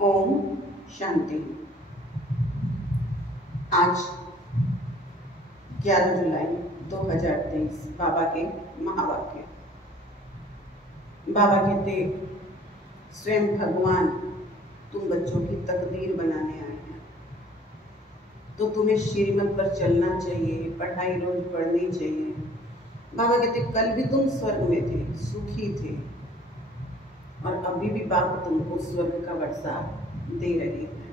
ओम शांति। आज 11 जुलाई 2023 बाबा के महावाक्य। बाबा कहते, स्वयं भगवान तुम बच्चों की तकदीर बनाने आए हैं, तो तुम्हें श्रीमत पर चलना चाहिए, पढ़ाई रोज पढ़नी चाहिए। बाबा कहते, कल भी तुम स्वर्ग में थे, सुखी थे, और अभी भी बाप तुमको स्वर्ग का वर्षा दे रहे हैं,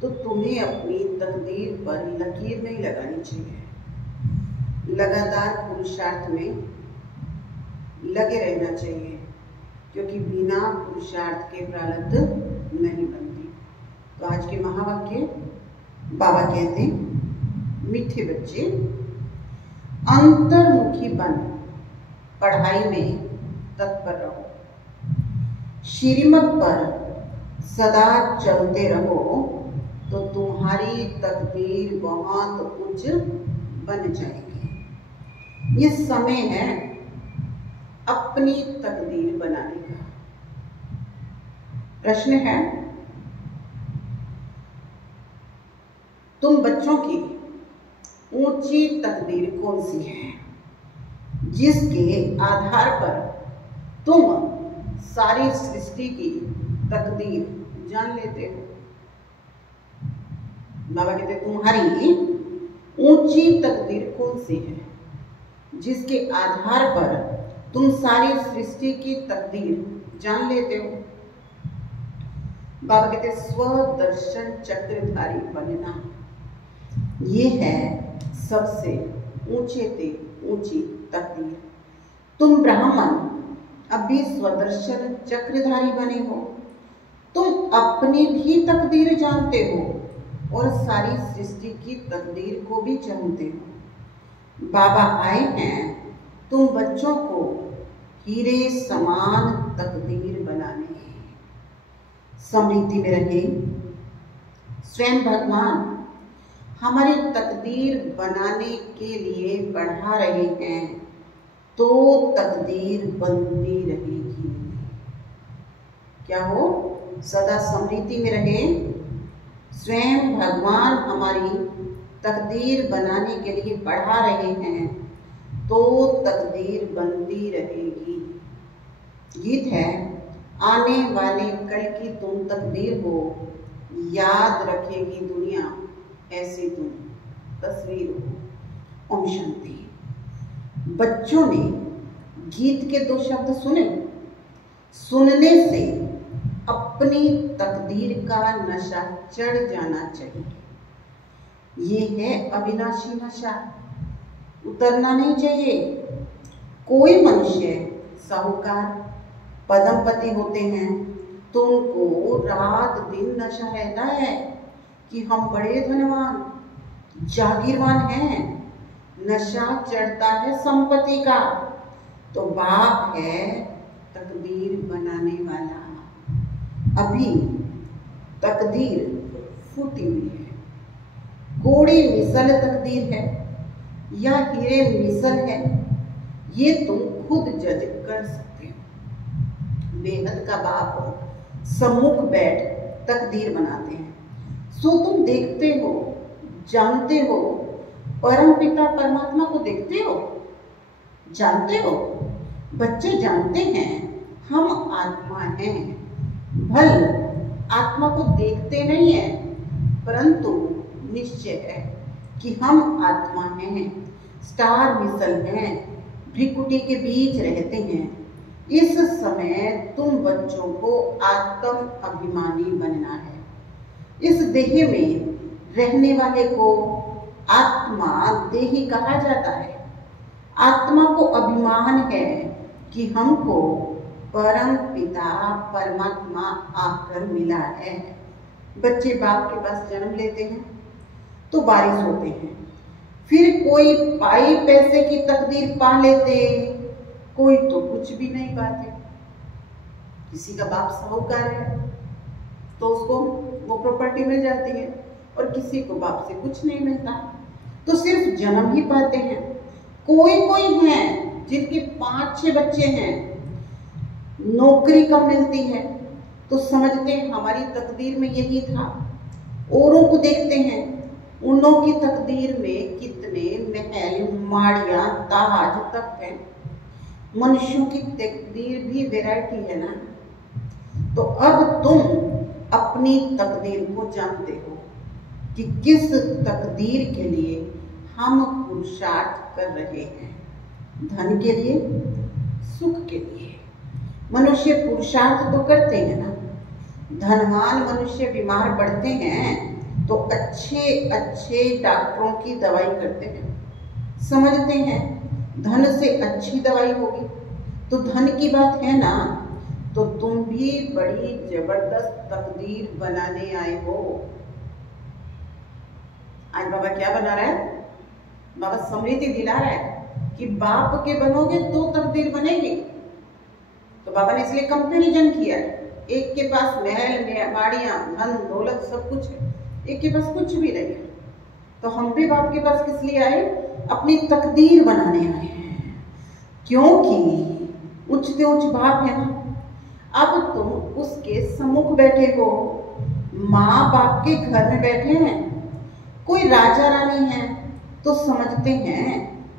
तो तुम्हें अपनी तकदीर पर लकीर नहीं लगानी चाहिए। लगातार पुरुषार्थ में लगे रहना चाहिए, क्योंकि बिना पुरुषार्थ के प्रारब्ध नहीं बनती। तो आज के महावाक्य बाबा कहते, मीठे बच्चे अंतर्मुखी बन पढ़ाई में तत्पर रहो, श्रीमत पर सदा चलते रहो, तो तुम्हारी तकदीर बहुत उच्च बन जाएगी। ये समय है अपनी तकदीर बनाने का। प्रश्न है, तुम बच्चों की ऊंची तकदीर कौन सी है, जिसके आधार पर तुम सारी सृष्टि की तकदीर जान लेते हो। बाबा कहते, तुम्हारी ऊंची तकदीर कौन सी है, जिसके आधार पर तुम सारी सृष्टि की तकदीर जान लेते हो। बाबा कहते, स्वदर्शन चक्रधारी बनना, ये है सबसे ऊंचे से ऊंची तकदीर। तुम ब्राह्मण अभी स्वदर्शन चक्रधारी बने हो, तुम अपनी भी तकदीर जानते हो और सारी सृष्टि की तकदीर को भी जानते हो। बाबा आए हैं तुम बच्चों को हीरे समान तकदीर बनाने। समृद्धि में रहे स्वयं भगवान हमारी तकदीर बनाने के लिए बढ़ा रहे हैं, तो तकदीर बनती रहेगी। क्या हो? सदा समृद्धि में रहे। स्वयं भगवान हमारी तकदीर बनाने के लिए बढ़ा रहे हैं, तो तकदीर बनती रहेगी। गीत है, आने वाले कल की तुम तकदीर हो, याद रखेगी दुनिया ऐसी तुम तस्वीर हो। ओम शांति। बच्चों ने गीत के 2 शब्द सुने, सुनने से अपनी तकदीर का नशा चढ़ जाना चाहिए। ये है अविनाशी नशा, उतरना नहीं चाहिए। कोई मनुष्य साहूकार पदमपति होते हैं तो उनको रात दिन नशा रहता है कि हम बड़े धनवान जागीरवान हैं। नशा चढ़ता है संपत्ति का। तो बाप है तकदीर बनाने वाला। अभी तकदीर फूटी हुई है, कोड़ी मिसल तकदीर है या हीरे मिसल है, ये तुम खुद जज कर सकते हो। बेहद का बाप सम्मुख बैठ तकदीर बनाते हैं, सो तुम देखते हो, जानते हो। परम पिता परमात्मा को देखते हो, जानते हो। बच्चे जानते हैं हम आत्मा हैं। भल आत्मा को देखते नहीं है, परंतु निश्चय है कि हम आत्मा हैं। स्टार मिसल हैं, भ्रिकुटी के बीच रहते हैं। इस समय तुम बच्चों को आत्म अभिमानी बनना है। इस देह में रहने वाले को आत्मा देही कहा जाता है। आत्मा को अभिमान है कि हमको परम पिता परमात्मा आकर मिला है। बच्चे बाप के पास जन्म लेते हैं तो बारिश होते हैं, फिर कोई पाई पैसे की तकदीर पा लेते, कोई तो कुछ भी नहीं पाते। किसी का बाप साहूकार है तो उसको वो प्रॉपर्टी मिल जाती है, और किसी को बाप से कुछ नहीं मिलता, तो सिर्फ जन्म ही पाते हैं। कोई कोई हैं जिनके 5-6 बच्चे हैं, नौकरी कम मिलती है, तो समझते हैं हमारी तकदीर में यही था। औरों को देखते हैं, उनों की तकदीर में कितने महल, माड़ियां, ताज तक हैं। मनुष्यों की तकदीर भी वैरायटी है ना। तो अब तुम अपनी तकदीर को जानते हो कि किस तकदीर के लिए हम पुरुषार्थ कर रहे हैं। धन के लिए, सुख के लिए मनुष्य पुरुषार्थ तो करते हैं ना। धनवान मनुष्य बीमार पड़ते हैं तो अच्छे अच्छे डॉक्टरों की दवाई करते हैं, समझते हैं धन से अच्छी दवाई होगी। तो धन की बात है ना, तो तुम भी बड़ी जबरदस्त तकदीर बनाने आए हो। आज बाबा क्या बना रहा है? बाबा समृद्धि दिला रहा है कि बाप के बनोगे तो तकदीर बनेगी। तो बाबा ने इसलिए कंपैरिजन किया है। एक के पास महल, माड़ियां, धन दौलत सब कुछ है, एक के पास कुछ भी नहीं है। तो हम भी बाप के पास किस लिए आए? अपनी तकदीर बनाने आए हैं, क्योंकि उच्च से उच्च बाप है ना। अब तुम उसके सम्मुख बैठे हो, माँ बाप के घर में बैठे हैं। कोई राजा रानी है तो समझते हैं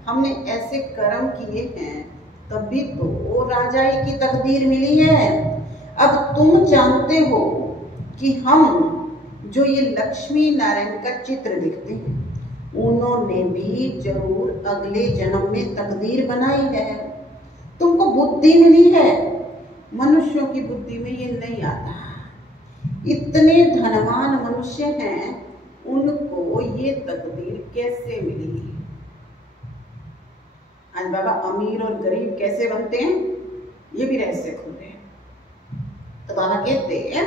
हमने ऐसे कर्म किए हैं तभी तो राजाई की तकदीर मिली है। अब तुम जानते हो कि हम जो ये लक्ष्मी नारायण का चित्र देखते हैं, उन्होंने भी जरूर अगले जन्म में तकदीर बनाई है। तुमको बुद्धि मिली है, मनुष्यों की बुद्धि में ये नहीं आता। इतने धनवान मनुष्य हैं, उनको ये तकदीर कैसे मिली? आज बाबा अमीर और गरीब कैसे बनते हैं ये भी रहस्य खोलते हैं। तो बाबा कहते हैं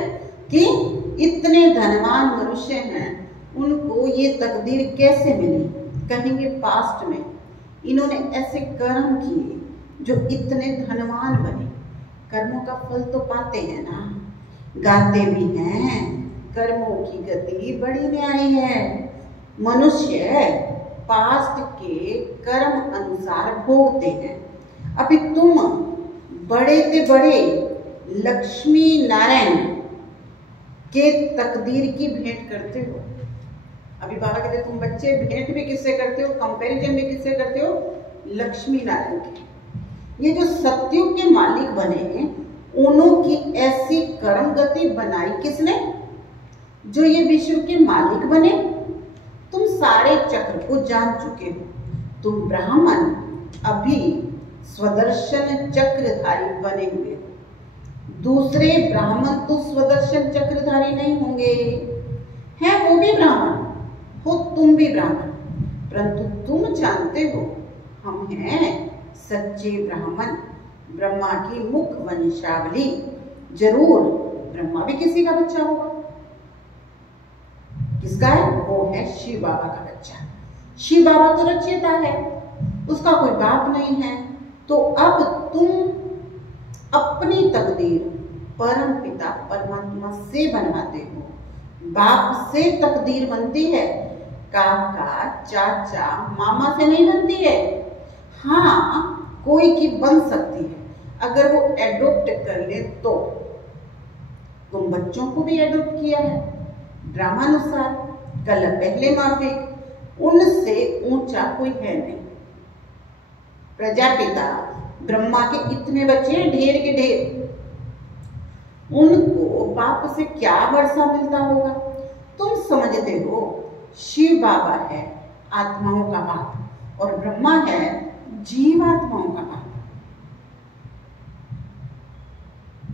कि इतने धनवान मनुष्य हैं, उनको ये तकदीर कैसे मिली? कहेंगे पास्ट में इन्होंने ऐसे कर्म किए जो इतने धनवान बने। कर्मों का फल तो पाते हैं ना। गाते भी हैं, कर्मों की गति बड़ी न्यारी है। मनुष्य पास्ट के कर्म अनुसार भोगते हैं। अभी तुम बड़े से बड़े लक्ष्मी नारायण के तकदीर की भेंट करते हो। अभी बाबा कहते तुम बच्चे भेंट भी किससे करते हो? कंपैरिजन भी किससे करते हो? लक्ष्मी नारायण के। ये जो सतयुग के मालिक बने, उन्हों की ऐसी कर्म गति बनाई किसने? जो ये विश्व के मालिक बने। तुम सारे चक्र को जान चुके हो। तुम ब्राह्मण अभी स्वदर्शन चक्रधारी बने हुए हो। दूसरे ब्राह्मण तो स्वदर्शन चक्रधारी नहीं होंगे, हैं वो भी ब्राह्मण हो, तुम भी ब्राह्मण, परंतु तुम जानते हो हम हैं सच्चे ब्राह्मण, ब्रह्मा की मुख वंशावली। जरूर ब्रह्मा भी किसी का बच्चा होगा। किसका है? वो है शिव बाबा का बच्चा। शिव बाबा तो रचयिता है, उसका कोई बाप नहीं है। तो अब तुम अपनी तकदीर परम पिता परमात्मा से बनवाते हो। बाप से तकदीर बनती है, काका, चाचा, मामा से नहीं बनती है। हाँ, कोई की बन सकती है अगर वो एडॉप्ट कर ले तो। तुम बच्चों को भी एडॉप्ट किया है ड्रामानुसार, कल पहले माफिक, उनसे ऊंचा कोई है नहीं। प्रजापिता ब्रह्मा के इतने बच्चे ढेर के ढेर, उनको बाप से क्या वर्षा मिलता होगा? तुम समझते हो शिव बाबा है आत्माओं का बाप और ब्रह्मा है जीवात्माओं का बाप।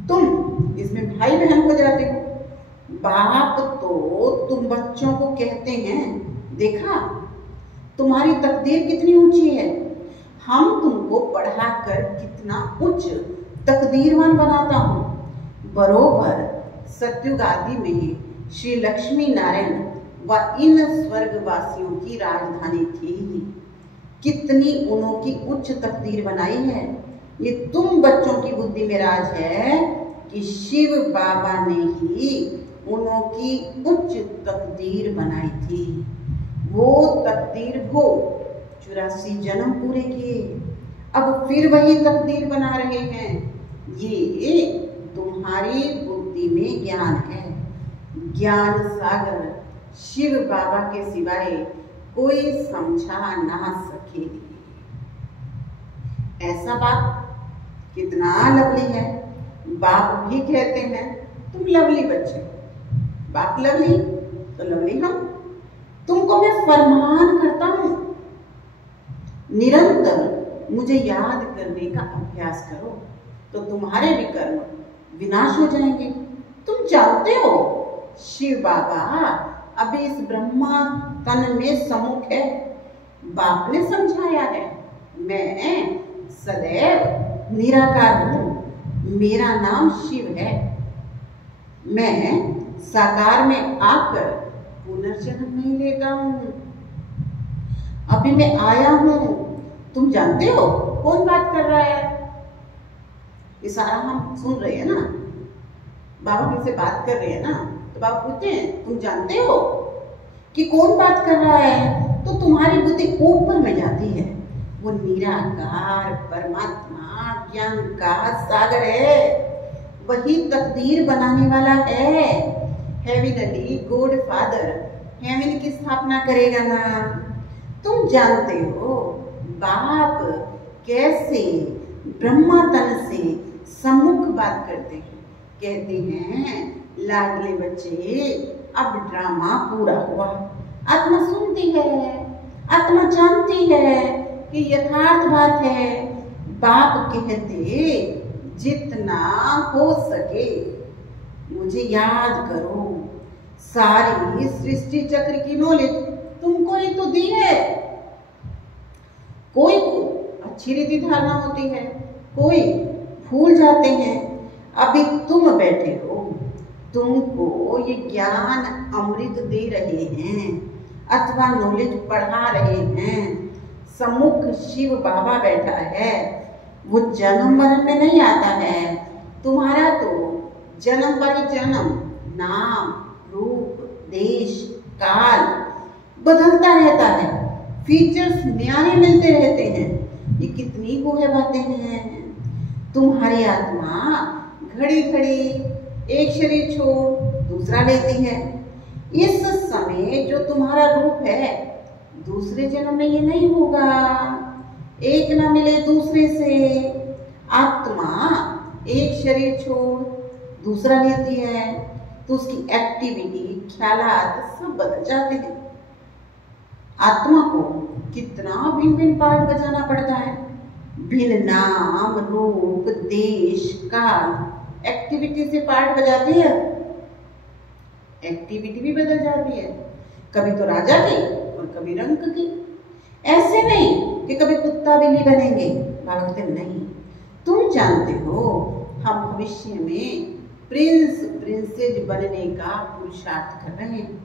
तुम इसमें भाई बहन हो जाते हो। बाप तो तुम बच्चों को कहते हैं, देखा तुम्हारी तकदीर कितनी ऊंची है, हम तुमको पढ़ाकर कितना उच्च तकदीरवान बनाता हूं। बरोबर सतयुग आदि में श्री लक्ष्मी नारायण व इन स्वर्गवासियों की राजधानी थी। कितनी उन्हों की उच्च तकदीर बनाई है। ये तुम बच्चों की बुद्धि में राज है कि शिव बाबा ने ही उन्हों की उच्च तकदीर बनाई थी। वो तकदीर वो 84 जन्म पूरे किए, अब फिर वही तकदीर बना रहे हैं। ये तुम्हारी बुद्धि बुद्धि में ज्ञान है। ज्ञान सागर शिव बाबा के सिवाय कोई समझा ना सके। ऐसा बाप कितना लवली है। बाप भी कहते हैं तुम लवली बच्चे हो। बाप लवली तो लवली हम। तुमको मैं फरमान करता हूं, निरंतर मुझे याद करने का अभ्यास करो तो तुम्हारे भी कर्म विनाश हो जाएंगे। तुम जानते हो शिव बाबा अभी इस ब्रह्मा तन में सम्मुख है। बाप ने समझाया है मैं सदैव निराकार हूं, मेरा नाम शिव है। मैं साकार में आकर पुनर्जन्म नहीं लेता हूं। अभी मैं आया हूं। तुम जानते हो कौन बात कर रहा है? ये सारा हम सुन रहे हैं ना, बाबा हमसे बात कर रहे हैं ना, तो बाबा पूछते हैं तुम जानते हो कि कौन बात कर रहा है? तो तुम्हारी बुद्धि ऊपर में जाती है। वो निराकार परमात्मा ज्ञान का सागर है, वही तकदीर बनाने वाला है। हेविनली गॉड फादर हेवन की स्थापना करेगा ना। तुम जानते हो बाप कैसे ब्रह्मा तन से सम्मुख बात करते हैं। कहते हैं लाडले बच्चे अब ड्रामा पूरा हुआ। आत्मा सुनती है, आत्मा जानती है कि यथार्थ बात है। बाप कहते जितना हो सके मुझे याद करो। सारी सृष्टि चक्र की नॉलेज तुमको ही तो दी है। कोई को अच्छी रीति धारणा होती है, कोई भूल जाते हैं। अभी तुम बैठे हो, तुमको ये ज्ञान अमृत दे रहे हैं अथवा नॉलेज पढ़ा रहे हैं। सम्मुख शिव बाबा बैठा है, वो जन्म मरण में नहीं आता है। तुम्हारा तो जन्म पर जन्म, नाम रूप देश काल बदलता रहता है, फीचर्स नए मिलते रहते हैं। ये कितनी गुहे बातें हैं। तुम्हारी आत्मा घड़ी घड़ी एक शरीर छोड़ दूसरा लेती है। इस समय जो तुम्हारा रूप है दूसरे जन्म में ये नहीं होगा। एक ना मिले दूसरे से। आत्मा एक शरीर छोड़ दूसरा लेती है तो उसकी एक्टिविटी ख्यालात सब बदल जाते हैं। आत्मा को कितना भिन्न भिन्न पार्ट बजाना पड़ता है। भिन्न नाम रूप देश काल एक्टिविटी से पार्ट बजाती है। एक्टिविटी भी बदल जाती है, कभी तो राजा की और कभी रंक की। ऐसे नहीं कि कभी कुत्ता बिल्ली बनेंगे। बाबा कहते नहीं, तुम जानते हो हम भविष्य में प्रिंस प्रिंसेज बनने का पुरुषार्थ कर रहे हैं।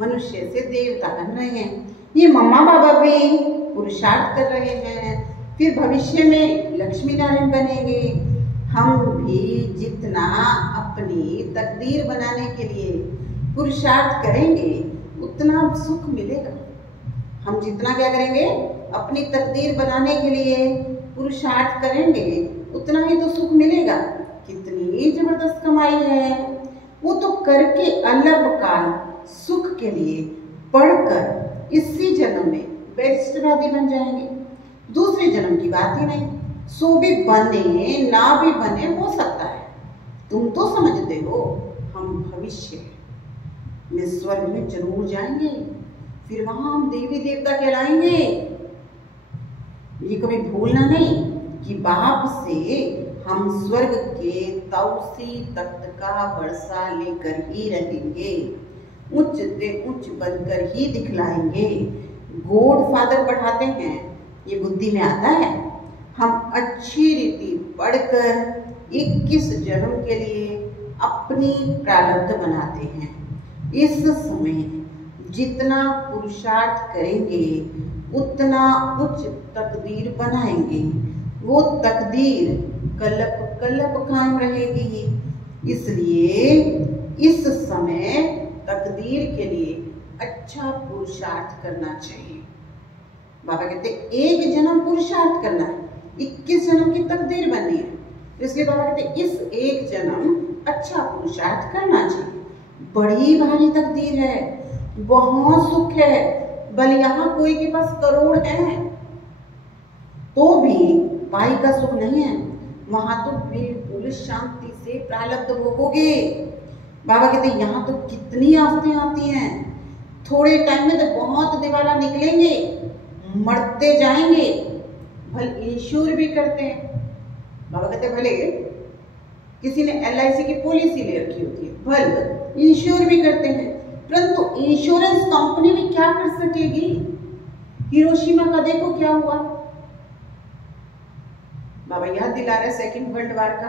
मनुष्य से देवता बन रहे हैं। ये मम्मा बाबा भी पुरुषार्थ कर रहे हैं। फिर भविष्य में लक्ष्मी नारायण बनेंगे। हम भी जितना अपनी तकदीर बनाने के लिए पुरुषार्थ करेंगे उतना सुख मिलेगा। हम जितना क्या करेंगे अपनी तकदीर बनाने के लिए पुरुषार्थ करेंगे उतना ही तो सुख मिलेगा। कितनी जबरदस्त कमाई है। वो तो करके अलग काल सुख के लिए पढ़कर इसी जन्म में बैरिस्टर बन जाएंगे। दूसरे जन्म की बात ही नहीं। सो भी बने ना भी बने हो सकता है। तुम तो समझते हो हम भविष्य में स्वर्ग में जरूर जाएंगे, फिर वहां हम देवी देवता कहलाएंगे। ये कभी भूलना नहीं कि बाप से हम स्वर्ग के तौसी तख्त का वर्षा लेकर ही रहेंगे। उच्च से उच्च बनकर ही दिखलाएंगे। गॉड फादर पढ़ाते हैं, ये बुद्धि में आता है। हम अच्छी रीति पढ़कर 21 जन्म के लिए अपनी प्रारब्ध बनाते हैं। इस समय जितना पुरुषार्थ करेंगे उतना उच्च तकदीर बनाएंगे। वो तकदीर कल्प कल्प कायम रहेगी। इसलिए इस समय तकदीर के लिए अच्छा पुरुषार्थ करना चाहिए। बाबा कहते एक जन्म पुरुषार्थ करना है, 21 जन्म की तकदीर बननी है। इसके बाद कहते इस एक जन्म अच्छा पुरुषार्थ करना चाहिए। बड़ी भारी तकदीर है, बहुत सुख है। बल यहाँ कोई के पास करोड़ है तो भी पाई का सुख नहीं है, वहां तो बिल्कुल शांति से प्रारब्ध भोगोगे। बाबा कहते हैं यहाँ तो कितनी आफतें आती हैं, थोड़े टाइम में तो बहुत दिवाला निकलेंगे, मरते जाएंगे। भल इंश्योर भी करते हैं। बाबा कहते हैं भले किसी ने LIC की पॉलिसी ले रखी होती है, भल इंश्योर भी करते हैं, परंतु इंश्योरेंस कंपनी भी क्या कर सकेगी? हिरोशिमा का देखो क्या हुआ। बाबा याद दिला रहे सेकेंड वर्ल्ड वॉर का।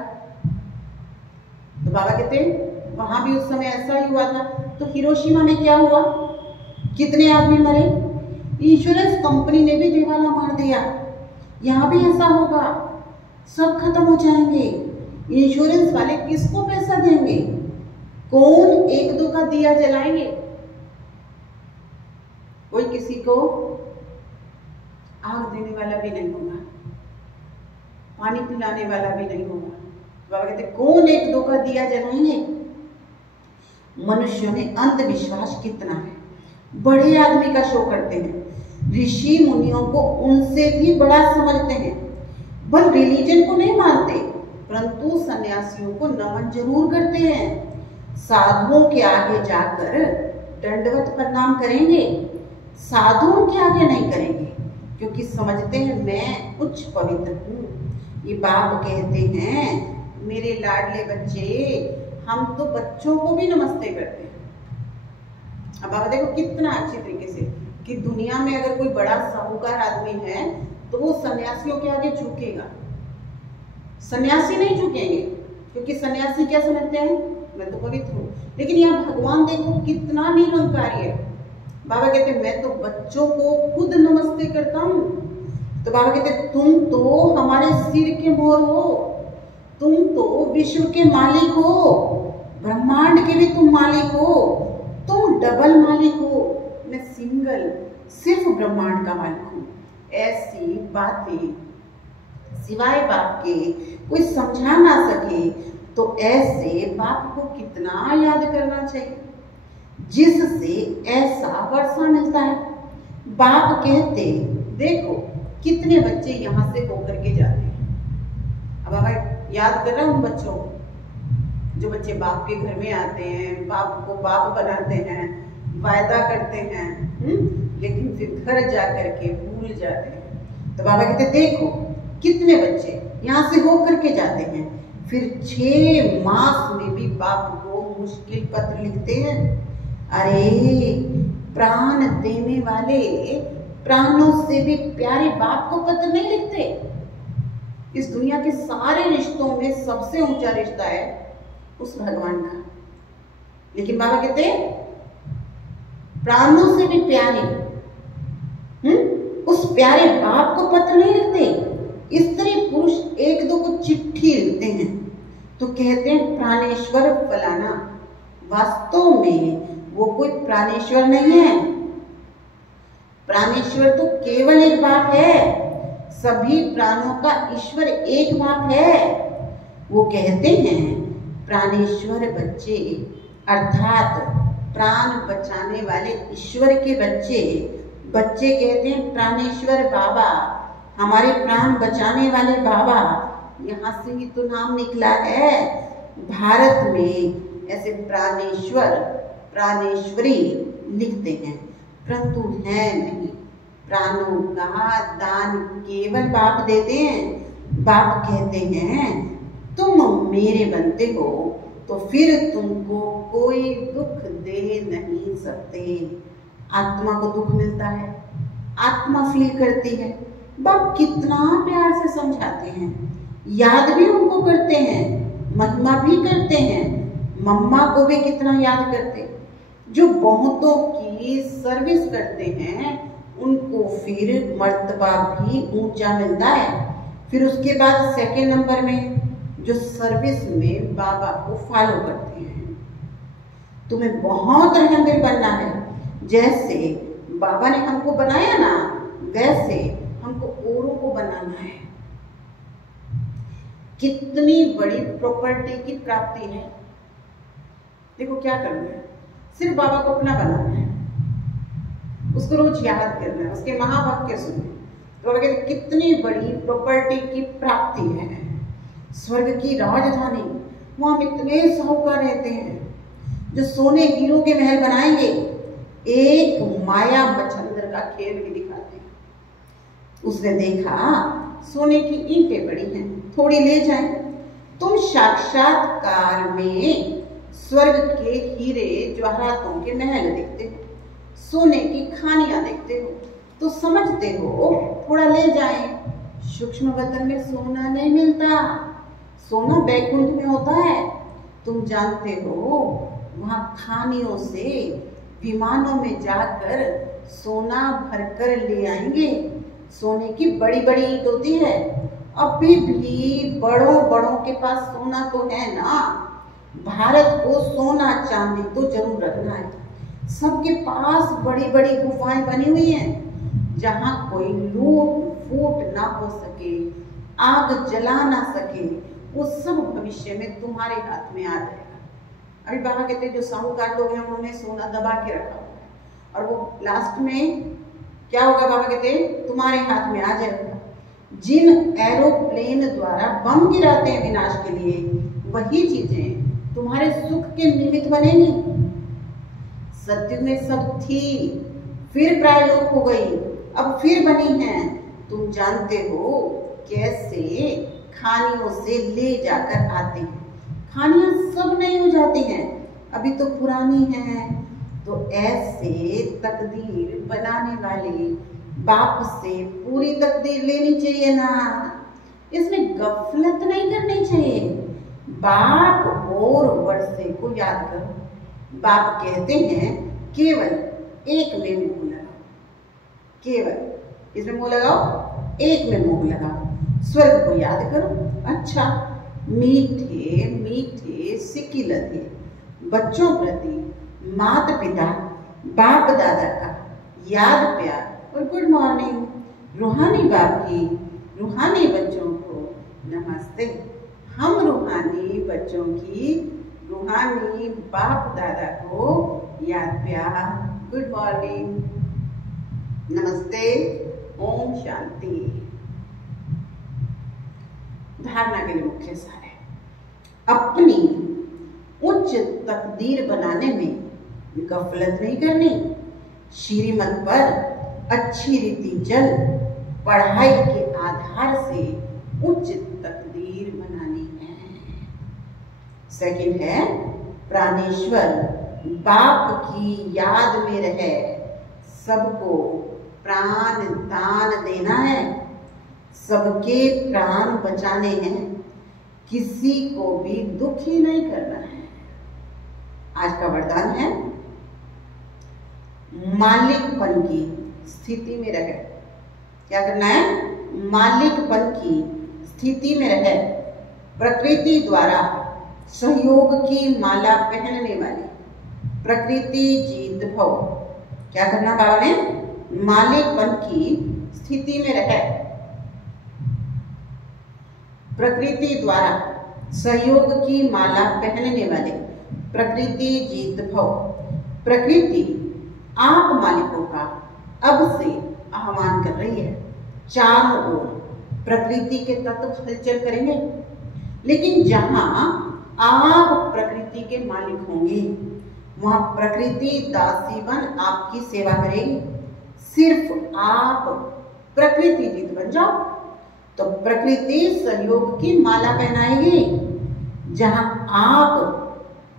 तो बाबा कहते हैं वहां भी उस समय ऐसा ही हुआ था। तो हिरोशिमा में क्या हुआ? कितने आदमी मरे? इंश्योरेंस कंपनी ने भी दिवाला मार दिया। यहाँ भी ऐसा होगा, सब खत्म हो जाएंगे। इंश्योरेंस वाले किसको पैसा देंगे? कौन एक दो का दिया जलाएंगे? कोई किसी को आग देने वाला भी नहीं होगा, पानी पिलाने वाला भी नहीं होगा। बाबा कहते कौन एक दो का दिया जलाएंगे? मनुष्यों में अंधविश्वास कितना है, बड़े आदमी का शो करते हैं, ऋषि मुनियों को उनसे भी बड़ा समझते हैं, बल रिलीजन को नहीं मानते, परंतु सन्यासियों को नमन जरूर करते हैं। साधुओं के आगे जाकर दंडवत प्रणाम करेंगे, साधुओं के आगे नहीं करेंगे, क्योंकि समझते हैं मैं उच्च पवित्र हूँ। ये बाप कहते हैं मेरे लाडले बच्चे, हम तो बच्चों को भी नमस्ते करते हैं। अब बाबा देखो कितना अच्छी तरीके से कि दुनिया में अगर कोई बड़ा साहूकार आदमी है तो वो सन्यासियों के आगे झुकेगा, सन्यासी नहीं झुकेंगे, क्योंकि सन्यासी क्या समझते हैं, मैं तो पवित्र हूँ। लेकिन यहाँ भगवान देखो कितना निरंकारी है। बाबा कहते मैं तो बच्चों को खुद नमस्ते करता हूँ। तो बाबा कहते तुम तो हमारे सिर के मोर हो, तुम तो विश्व के मालिक हो, ब्रह्मांड के भी तुम मालिक हो, तुम डबल मालिक हो, मैं सिंगल सिर्फ ब्रह्मांड का मालिक हूँ। ऐसी बातें सिवाय बाप के कोई समझा ना सके, तो ऐसे बाप को कितना याद करना चाहिए जिससे ऐसा वर्षा मिलता है। बाप कहते देखो कितने बच्चे यहाँ से होकर के जाते हैं। अब बाबा याद कर रहे हैं उन बच्चों को, जो बच्चे बाप के घर में आते हैं, बाप को बाप बनाते हैं, वायदा करते हैं, लेकिन फिर घर जा करके भूल जाते हैं। तो बाबा कहते देखो कितने बच्चे यहाँ से होकर के जाते हैं, फिर 6 मास में भी बाप को मुश्किल पत्र लिखते हैं। अरे प्राण देने वाले प्राणों से भी प्यारे बाप को पत्र नहीं लिखते। इस दुनिया के सारे रिश्तों में सबसे ऊंचा रिश्ता है उस भगवान का, लेकिन बाबा कहते प्राणों से भी प्यारे उस प्यारे बाप को पत्र नहीं लिखते। स्त्री पुरुष एक दो को चिट्ठी लिखते हैं तो कहते हैं प्राणेश्वर फलाना। वास्तव में वो कोई प्राणेश्वर नहीं है। प्राणेश्वर तो केवल एक बाप है, सभी प्राणों का ईश्वर एक बाप है। वो कहते हैं प्राणेश्वर बच्चे, अर्थात प्राण बचाने वाले ईश्वर के बच्चे। बच्चे कहते हैं प्राणेश्वर बाबा, हमारे प्राण बचाने वाले बाबा। यहाँ से ही तो नाम निकला है। भारत में ऐसे प्राणेश्वर प्राणेश्वरी लिखते हैं, परंतु है नहीं। प्राणों का दान केवल बाप देते हैं। बाप कहते हैं तुम मेरे बनते हो तो फिर तुमको कोई दुख दे नहीं सकते। आत्मा को दुख मिलता है, आत्मा फील करती है। बाप कितना प्यार से समझाते हैं, याद भी उनको करते हैं, महिमा भी करते हैं। मम्मा को भी कितना याद करते हैं। जो बहुतों की सर्विस करते हैं उनको फिर मर्तबा भी ऊंचा मिलता है। फिर उसके बाद सेकेंड नंबर में जो सर्विस में बाबा को फॉलो करते हैं। तुम्हें बहुत रहमदिल बनना है। जैसे बाबा ने हमको बनाया ना, वैसे हमको औरों को बनाना है। कितनी बड़ी प्रॉपर्टी की प्राप्ति है। देखो क्या करना है, सिर्फ बाबा को अपना बनाना है, उसको रोज याद करना है, उसके महावाक्य सुनना। तो बाबा कहते कितनी बड़ी प्रॉपर्टी की प्राप्ति है, स्वर्ग की राजधानी, वहां इतने साहूकार रहते हैं जो सोने हीरो के महल बनाएंगे, एक माया मच्छर का खेल भी दिखाते हैं। उसने देखा सोने की ईंटें पड़ी हैं, थोड़ी ले जाएं। तुम साक्षात्कार में स्वर्ग के हीरे जवाहरातों के महल देखते हो, सोने की खानियां देखते हो, तो समझते हो थोड़ा ले जाएं। सूक्ष्म वतन में सोना नहीं मिलता, सोना बैकुंठ में होता है। तुम जानते हो वहां खानियों से विमानों में जाकर सोना भरकर ले आएंगे। सोने की बड़ी बड़ी ईंट होती है। अभी भी बड़ों बड़ों के पास सोना तो है ना। भारत को सोना चांदी तो जरूर रखना है। सबके पास बड़ी बड़ी गुफाएं बनी हुई हैं जहां कोई लूट फूट ना हो सके, आग जला ना सके। वो सब भविष्य में तुम्हारे हाथ में आ जाएगा। अभी बाबा कहते हैं जो साहूकार लोग हैं उन्होंने सोना दबा के रखा हुआ है और वो लास्ट में क्या होगा, बाबा कहते हैं तुम्हारे हाथ में आ जाएगा। जिन एरोप्लेन द्वारा बम गिराते हैं विनाश के लिए, वही चीजें तुम्हारे सुख के निमित्त बनेंगी। सत्युग में सब थी, फिर प्रायलोक हो गई, अब फिर बनी है। तुम जानते हो कैसे खानियों से ले जाकर आते हैं। खानियां सब नहीं हो जाती हैं, अभी तो पुरानी हैं। तो ऐसे तकदीर बनाने वाले बाप से पूरी तकदीर लेनी चाहिए ना, इसमें गफलत नहीं करनी चाहिए। बाप और वर्षे को याद करो। बाप कहते हैं केवल एक में मुंह लगाओ, केवल इसमें मुंह लगाओ, एक में मुंह लगाओ। स्वर्ग को याद करो। अच्छा, मीठे मीठे सिक्की लगे बच्चों प्रति माता पिता बाप दादा का याद प्यार और गुड मॉर्निंग। रूहानी बाप की रूहानी बच्चों को नमस्ते। हम रूहानी बच्चों की रूहानी बाप दादा को याद प्यार, गुड मॉर्निंग, नमस्ते, ओम शांति। धारणा के लिए मुख्य सार है, अपनी उच्च तकदीर बनाने में गफलत नहीं करनी। श्रीमत पर अच्छी रीति चल, पढ़ाई के आधार से उच्च तकदीर बनानी है। सेकंड है, प्राणेश्वर बाप की याद में रहे, सबको प्राण दान देना है, सबके प्राण बचाने हैं, किसी को भी दुखी नहीं करना है। आज का वरदान है, मालिकपन की स्थिति में रहे। क्या करना है? मालिकपन की स्थिति में रहे, प्रकृति द्वारा सहयोग की माला पहनने वाली, प्रकृति जीत भव। क्या करना बाबा ने? मालिकपन की स्थिति में रहे, प्रकृति द्वारा सहयोग की माला पहनने वाले, प्रकृति जीत भव। प्रकृति आप मालिकों का अब से आह्वान कर रही है। चारों ओर प्रकृति के तत्व हलचल करेंगे, लेकिन जहां आप प्रकृति के मालिक होंगे वहां प्रकृति दासी बन आपकी सेवा करेगी। सिर्फ आप प्रकृति जीत बन जाओ तो प्रकृति सहयोग की माला पहनाएगी। जहां आप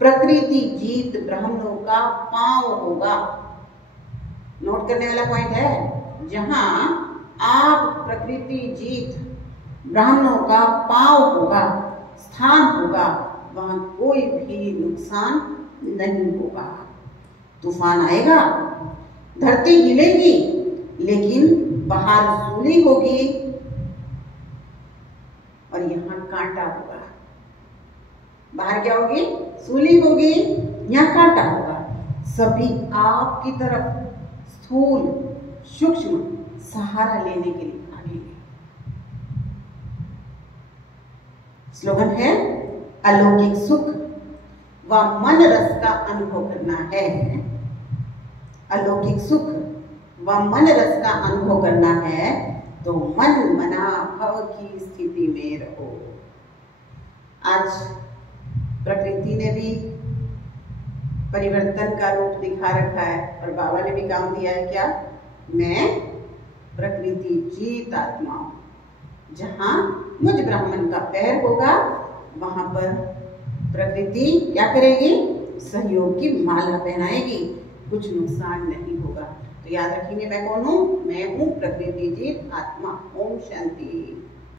प्रकृति जीत ब्राह्मणों का पांव होगा। नोट करने वाला पॉइंट है, जहां आप प्रकृति जीत ब्राह्मणों का पांव होगा, स्थान होगा, वहां कोई भी नुकसान नहीं होगा। तूफान आएगा, धरती हिलेगी, लेकिन बाहर सूली होगी और यहाँ कांटा होगा। बाहर क्या होगी? सूली होगी, यहाँ कांटा होगा। सभी आपकी तरफ स्थूल सूक्ष्म सहारा लेने के लिए भागेंगे। स्लोगन है, अलौकिक सुख व मन रस का अनुभव करना है, अलौकिक सुख व मन रस का अनुभव करना है तो मन मना भव की स्थिति में रहो। आज प्रकृति ने भी परिवर्तन का रूप दिखा रखा है और बाबा ने भी काम दिया है क्या, मैं प्रकृति जीत आत्मा हूं। जहां मुझ ब्राह्मण का पैर होगा वहां पर प्रकृति क्या करेगी, सहयोग की माला पहनाएगी, कुछ नुकसान नहीं होगा। तो याद रखेंगे मैं कौन हूं, मैं हूं प्रकृति जीत आत्मा। ओम शांति।